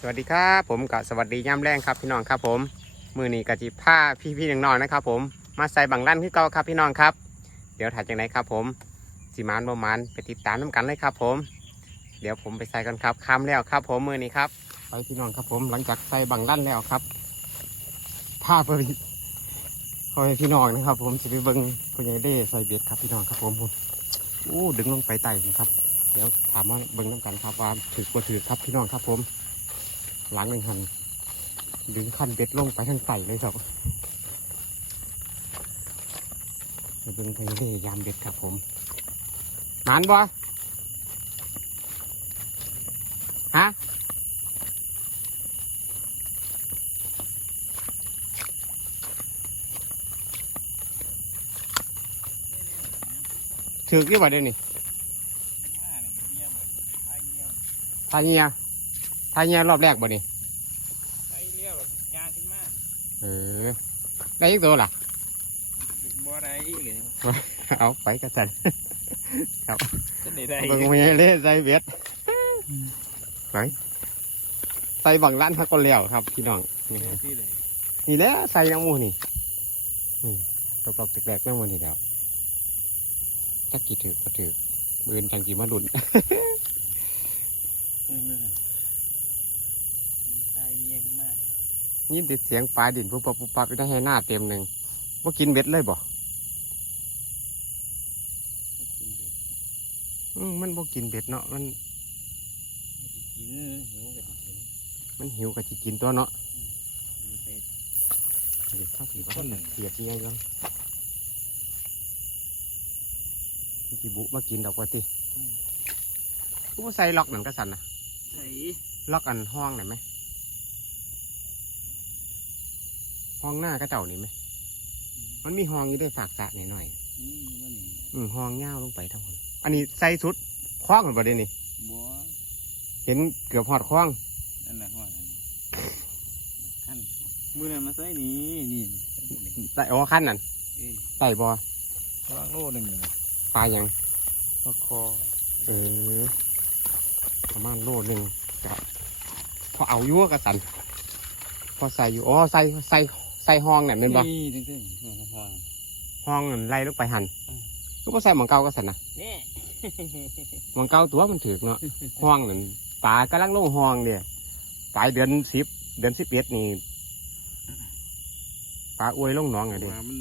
สวัสดีครับผมกับสวัสดีย่ำแรงครับพี่น้องครับผม มือนี้กะจิผ้าพี่พี่น้องๆนะครับผมมาใส่บังลั่นที่เก่าครับพี่น้องครับ เดี๋ยวถ่ายจากไหนครับผมสีมานประมาณไปติดตามน้ำกันเลยครับผม เดี๋ยวผมไปใส่กันครับค้ำแล้วครับ ผมมือนี้ครับไปพี่น้องครับผมหลังจากใส่บังลั่นแล้วครับผ้าไปคอยพี่น้องนะครับ ผมจะไปเบิ้งผู้ใหญ่เด้ใส่เบ็ดครับพี่น้องครับผมผมโอ้ดึงลงไปไต่ครับ เดี๋ยวถามว่าเบิ้งน้ำกันครับว่าถือว่าถือครับพี่น้องครับผม หลังหนึ่งหันดึงคันเบ็ดลงไปทางไต่เลยครับเดี๋ยวเบิ่งไปเรื่อยยามเบ็ดครับผมนานบ่ฮะถือกี่บาทเดี๋ยวนี้ทายเงีย ทายเงียรอบแรกบ่นี่ไปเลี้ยวยางขึ้นมาเออได้อีกตัวล่ะบ่ได้อีกเลยเอาไปกระสันจะได้ได้เบิ่งมีเล่ใส่เบ็ดไปใส่บังล้านพักก็แล้วครับพี่น้องนี่ครับที่ไหนนี่แหละใส่น้ำมูนี่นี่ตบตบแตกๆน้ำมูนี่แล้วจักกี่ถือก็ถือมือนจังกี่มาดุนใช่ เงี้ยขึ้นมายินติดเสียงปลาดินปุ๊บปั๊บปุ๊บปั๊บได้ให้หน้าเต็มหนึ่งว่ากินเบ็ดเลยบ่ก็กินเบ็ดอืมมันบ่กินเบ็ดเนาะมันไม่ได้กินหิวก็ได้กินมันหิวก็สิกินตัวเนาะมีเป็ดเดี๋ยวข้าวผีว่ามันเกลียดยังไงกันจีบุมากินดอกว่าติกูบ่ใส่ล็อกหนังกระสันนะใส่ล็อกอันห้องไหนอยไหม ห้องหน้ากระเจ้านี่ไหม มันมีห้องอยู่ด้วยฝากสะหน่อยหน่อยนี่มันนี่ๆอืมห้องเงาวลงไปทั้งหมดอันนี้ใส่สุดคล้องกันประเด็นนี่บัวเห็นเกือบหอดคล้อง นั่นแหละหัวนั่นขั้นมือนั้นมาใส่นี่นี่ใส่อ๋อขั้นนั่นเอ้ยใส่บอวางโลหนึ่งปลาหยัง ปลาคอเออ ประมาณโลหนึ่งจะพอเอาอยั่วกระสัน พอใส่อยู่ อ๋อ ใส่ ใส่ใส่ห้องเนี่ยเป็นบ่นี่ตึ้งตึ้งหัวห้องห้องนั่นไล่ลงไปหันอืมก็บ่ใส่หมองเก่ากระสันนะนี่หมองเก่าตัวมันถือกเนาะห้องนั่นปลากำลังลงห้องเนี่ยปลายเดือนสิบเดือนสิบเอ็ดนี่ปลาอวยลงหน้องไงเด้ว่ามัน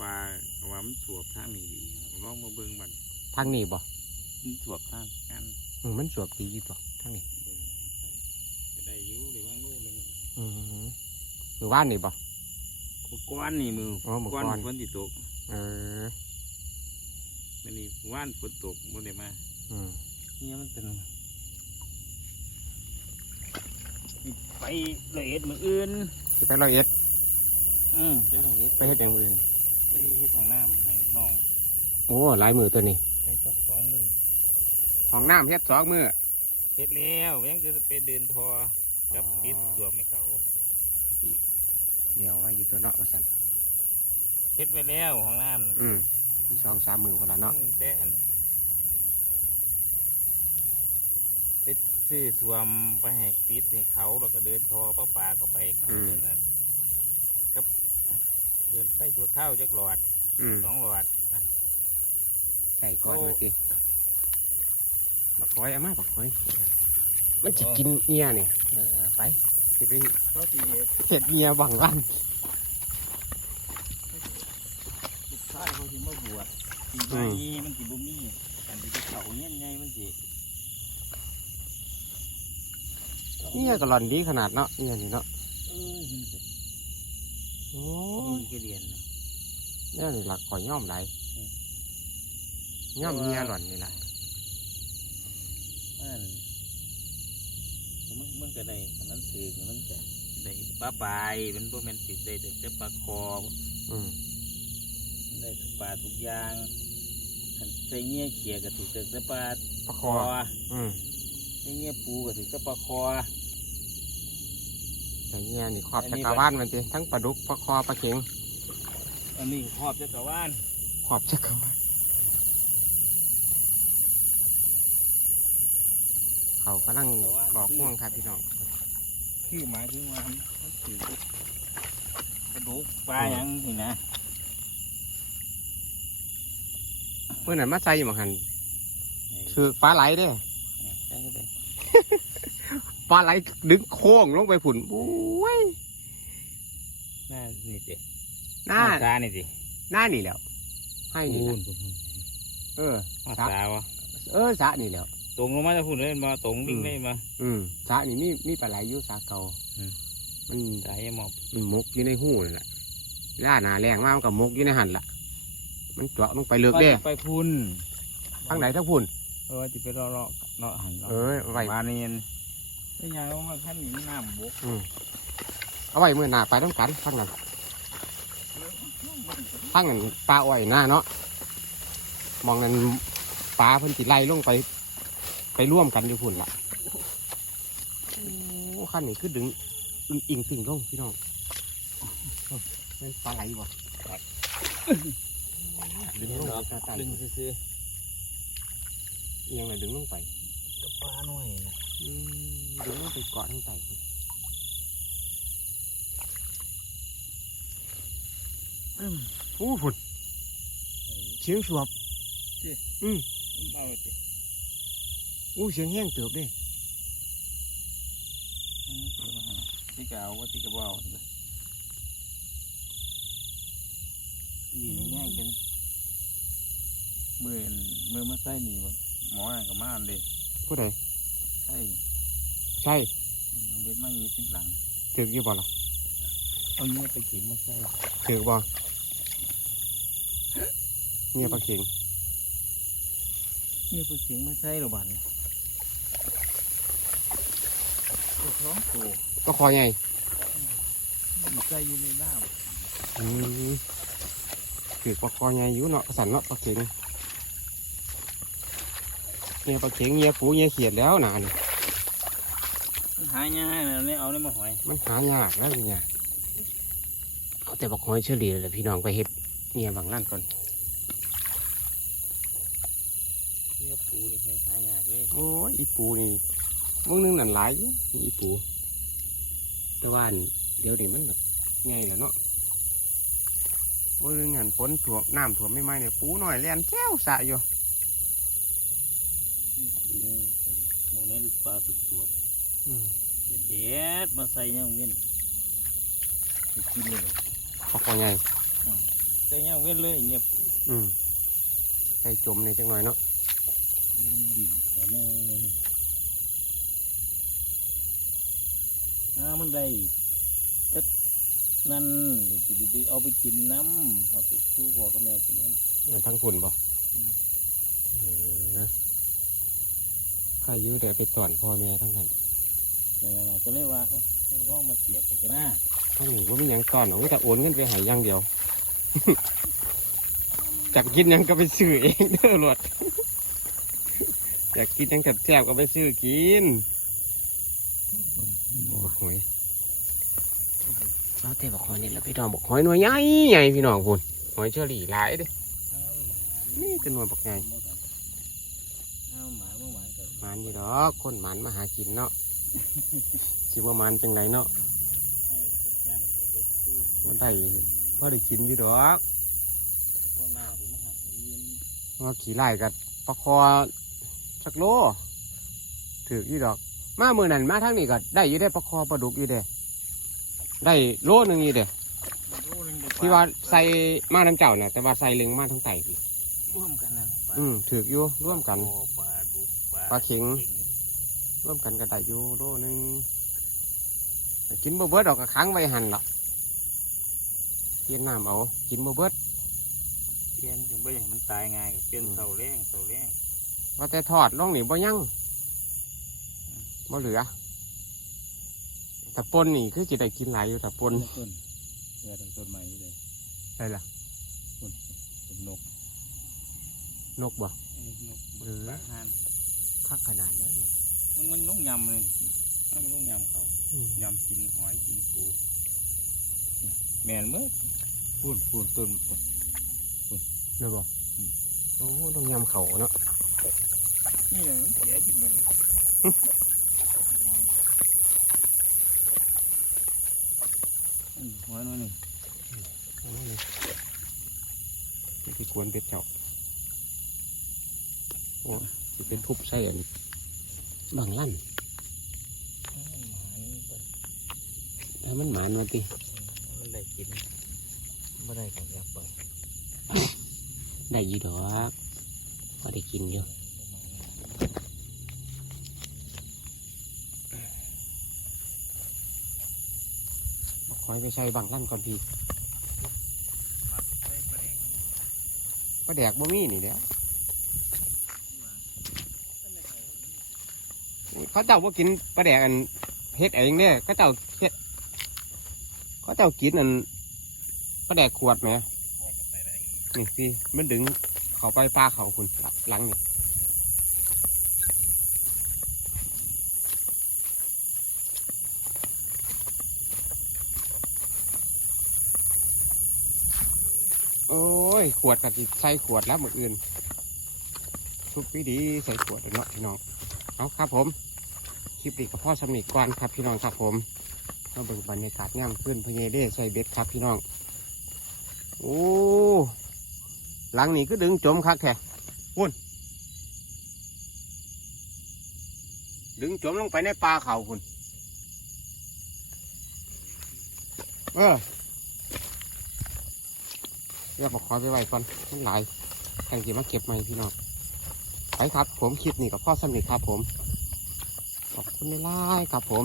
ปลาว่ามันสวบทางนี้ดีลองมาเบิ่งมันทางนี้บ่มันสวบทางกันอืมมันสวบดีอยู่บ่ทางนี้ จะได้อยู่หรือว่าลูกหนึ่ง อื มหรือว่านนี่บ่มือก้อนนี่มืออ๋อมื้อก้อนก่อนฝนที่ตก เออมันนี่ว่านฝนตกมันได้มาอืมเนี่ยมันเป็นไปละเอียดมืออื่นสิไปร้อยเอ็ดอืมไปละเอียดไปเฮ็ดอย่างอื่นไปเฮ็ดของน้ำให้น้องโอ้หลายมือตัวนี้ไปสักสองมือห้องน้ำเฮ็ดสองมือเฮ็ดแล้วยังจะไปเดินทอ กับอ๋อติดสวมให้เขาเดี๋ยวไว้อยู่ตัวเนาะว่าสันเฮ็ดไปแล้วของน้ำน่ะอืมอีกสองสามมือคนละเนาะตั้งแต่อันไปซื้อสวมไปให้ติดให้เขาแล้วก็เดินทอป้าป่าก็ไปเขาเดินนั้นกับเดินไฟชัวข้าวจักหลอดอืมสองหลอดนั่นใส่ก้อนมาสิบักคอยเอามาบักคอย มันจะกินเงียนี่เออไปสิไปเขาสิเห็ดเงียบังลั่นลูกชายเขาสิมาบวชปีใหม่มันสิบ่มีอันที่เขาเงี้ยไงมันสิเงียก็หล่อนดีขนาดเนาะเงียนี่เนาะเออมันสิโอ้มีแค่เรียนเนาะเนี่ยนี่หลักข่อยย่อมไหลอืมย่อมเงียหล่อนนี่แหละ มันมันมันก็ได้มันถือมันก็ได้ปลาปลายมันบ่แม่นสิได้แต่ปลาคออืมได้ทุกปลาทุกอย่างคันใส่เงี้ยเขียก็ถือแต่ปลาประคคอออืมใส่เงี้ยปูก็ถือแต่ปลาคอแต่เงียนี่ขอบอันนี้จักรวาลมันสิทั้งปลาดุกปลาคอปลาเข็งอันนี้ครอบจักรวาลขอบจักรวาล เขาเขากำลังกรอกม่วงครับพี่น้องคือหมายถึงว่ามันถือกระดูกปลาหยังนี่นะเมื่อนั้นมาใส่อยู่หมองหันคือปลาไหลเด้ได้ได้ปลาไหลดึงโค้งลงไปผุนโอ้ยหน้านี่สิหน้าตานี่สิหน้านี่แหล้ว ให้นี่พูแหนละเออมาสระตาวะเออสระนี่แหล้ว ตรงลงมาจะพูดเลยมาตรงวิ่งได้มา อืมสระนี่มีมีปลาไหลอยู่สระเก่าอืม มันตายยังหมอบมันมกอยู่ในหูนั่นแหละล่าหนาแรงมากมันกับมกอยู่ในหันละมันเจาะลงไปเลือกเด้ว่าสิไปพุ่นทั้งไหนทั้งพุ่น เออจะไปรอรอเลาะหันเลาะเออเอาไว้มาเนียนไม่ยางว่ามาขั้นนี้น้ำบกเอาไว้มือหนาไปต้องกันทั้งนั้นทั้งนั้นปลาอ้อยหน้าเนาะมองนั้นปลาเพิ่นติไล่ลงไป ไปร่วมกันอยู่พุ่นละโอ้ขั้นนี้คือดึงอึงอิงติ่งลงพี่น้องโอ้เป็นปลาไหลบ่ดึงลงไปตาไตดึงซื้อเอียงเลยดึงลงไปๆกับปลาหน่อยนะอืมดึงลงไปเกาะทั้งไตพุ่นโอ้พุ่นเสียงสวบเอาสิ อู้เสียงแห้งเติบเด้ที่กเอาว่าที่กระบอกเลยดีนี่ง่ายกันมือมือมาใส่หนีบ่หมอนั่นก็มาอันเลยผู้ใดใช่ใช่เอาเบ็ดมายี่สิบหลังถือกี่บ่ล่ะเอาเงี้ยไปเข็งมาใส่ถือบ่เงียบปลาเข็งเงี้ยไปเข็งมาใส่หรอบ้าน ท้องโตก็คอใหญ่มันใส่อยู่ในน้อืมถือปลาคอใหญ่อยู่เนาะสันเนาะปลาเข็งเงียปลาเข็งเงียปูเงียเขียดแล้วนะนี่ำมันหายง่ายนะเนี่ยเอาเนี่ยมาหอย มันหายากแล้วเนี่ยเอาแต่บอกหอยเฉลี่ยเลยพี่น้องไปเฮ็ดเงียบางนั่นก่อนเนี่ยปูนี่แห้งหายากเลยโอ้ยอีปูนี่ มึงนึงนั่นหลายอยู่อีปูแต่ว่าอันเดี๋ยวนี้มันแบบใหญ่แล้วเนาะมึงนึงหันฝนถ่วมน้ำถ่วมไม่ไหมเนี่ยปูหน่อยเลียนแจ้วสะอยู่นี่ปูกันโมเมนปลาสุกสวบอืมเด็ดมาใส่ย่างเว้นไปกินเลยปลาคอใหญ่ใส่ย่างเว้นเลยเนี่ยปูอืมใส่จมในจังหน่อยเนาะให้มันดิ่งแล้วแนวเลย อ่ามันได้จักนั่นเดี๋ยวจะไปเอาไปกินน้ำเอาไปสู้พ่อกับแม่กินน้ำเออทั้งพุ่นบ่อืมเออข้าอยุ่แต่ไปตอนพ่อแม่ทั้งนั้นเออเราก็เลยว่าโอ้ลองมาเสียบไปกันนะทั้งนี้ว่ามีหยังตอนหรอกมีแต่โอนเงินไปใหายอย่างเดียวจากกินหยังก็ไปซื้อเองเด้อหลวดอยากกินหยังแซ่บๆก็ไปซื้อกินบอก หอยเราแต่บอกหอยนี่แหละพี่น้องบอกหอยหน่วยใหญ่ใหญ่พี่น้องคุณหอยเชอรี่หลายเด้นี่เป็นหน่วยบอกใหญ่มันอยู่ดอกคนมันมาหากินเนาะสิว่ามันจังไรเนาะมันได้พอได้กินอยู่ดอกว่าขี่ไล่กับปลาคอสักโลถือยู่ดอก มาเมื่อนั้นมาทางนี้ก็ได้อยู่ได้ปลาคอปลาดุกอยู่เด้ได้โลหนึงอยู่เด้รู้เรื่องเด็กที่ว่าใส่มาทั้งเจ้าน่ะแต่ว่าใส่เลึงมาทั้งไต่พี่ร่วมกันนั่นแหละปลาอืมถืออยู่ร่วมกันโอ้ปลาดุกปลาเข็ง ร่วมกันก็ได้อยู่โลหนึงกินบ่เบิดดอกก็ค้างไว้หันละเปลี่ยนน้ำเอากินบ่เบิด เปลี่ยนถึงบ่อย่างมันตายง่ายก็เปลี่ยนอืม เสาแรงเสาแรงว่าแต่ทอดลงนี่บ่ยัง บ่เหลือแต่ปนนี่คือจะได้กินหลายอยู่แต่ปนต้นเรือต้นไม้เลยได้ละต้นนก นกบ่นกเออปลาห่านคักขนาดแล้วนกมันมันต้องยำเลยมันต้องยำเขาอืมยำกินหอยกินปูแมนเมื่อพูนพูนต้นเนาะบ่อืมโอ้ต้องยำเขาเนาะนี่แหละมันเสียจิตมัน หัวนู่นนี่นี่ควนเป็ดเจ้าโอ้สิเป็นทุบใส่อันบางลั่นให้มันหมานมาติมันได้กินไม่ได้กับยับไปได้ยีดอกก็ได้กินอยู่มาค อยไปใส่บางลั่นก่อนพี่ปลาแดกบ่มีนี่เด้อโอ้ยเขาเจ้าบ่กินปลาแดกอันเฮ็ดเองเนี่ยเขาเจ้าเฮ็ดเขาเจ้ากินอันปลาแดกขวดไหมนี่พี่มันดึงเขาไปปลาเขาคุณหลังหลังนี่ โอ้ย ขวดกับใส่ขวดแล้วมืออื่น ทุกวิดีใส่ขวดเลยเนาะพี่น้อง เอาครับผม คลิปนี้กับพ่อสำนิกกวนครับพี่น้องครับผมเราเบิ่งบรรยากาศย่างขึ้นพญเด้ใส่เบ็ดครับพี่น้อง โอ้ หลังนี้ก็ดึงจมคักแท้พุ่น ดึงจมลงไปในปลาเขาพุ่นเออ เรียกบอกขอไปไว้ก่อนมันหลายแข่งกี่มาเก็บมาให้พี่น้องไปครับ ผมคลิปนี้กับพ่อสนิทครับผมขอบคุณหลายๆครับผม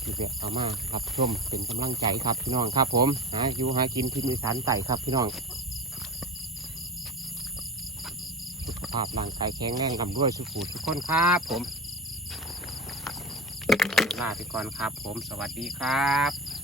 ที่เบียเอามารับชมเป็นกำลังใจครับพี่น้องครับผมหาอยู่หากินที่มีสารไต่ครับพี่น้องสุขภาพร่างกายแข็งแรงลำด้วยสุขุทุกคนครับผมลาไปก่อนครับผมสวัสดีครับ